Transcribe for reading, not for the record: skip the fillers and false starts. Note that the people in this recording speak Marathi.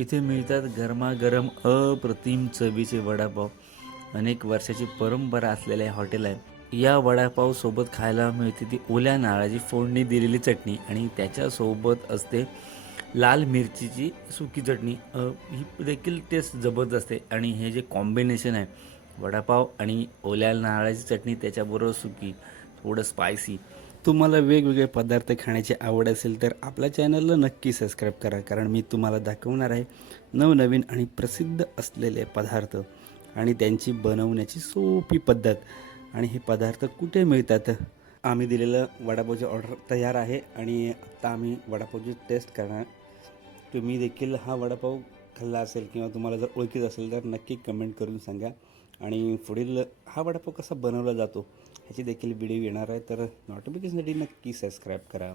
इथे मिळतात गरमागरम अप्रतिम चवीचे वडापाव. अनेक वर्षाची परंपरा असलेले हे हॉटेल आहे. या वडापाव सोबत खायला मिळते ती ओल्या नारळाची फोडणी दिलेली चटणी आणि त्याच्यासोबत असते लाल मिरचीची सुकी चटणी. ही देखील टेस्ट जबरदस्त आहे आणि हे जे कॉम्बिनेशन आहे वडापाव आणि ओल्या नारळाची चटणी त्याच्याबरोबर सुकी, थोडं स्पायसी. तुम्हाला वेगवेगळे पदार्थ खाण्याची आवड असेल तर आपल्या चॅनलला नक्की सबस्क्राईब करा, कारण मी तुम्हाला दाखवणार आहे नवनवीन आणि प्रसिद्ध असलेले पदार्थ आणि त्यांची बनवण्याची सोपी पद्धत आणि हे पदार्थ कुठे मिळतात. आम्ही दिलेलं वडापावची ऑर्डर तयार आहे आणि आत्ता आम्ही वडापावची टेस्ट करणार. तुम्ही देखील हा वडापाव खाल्ला असेल किंवा तुम्हाला जर ओळखीत असेल तर नक्की कमेंट करून सांगा. आणि पुढील हा वडापाव कसा बनवला जातो ह्याची देखील व्हिडिओ येणार आहे, तर नोटिफिकेशनसाठी नक्की सबस्क्राईब करा.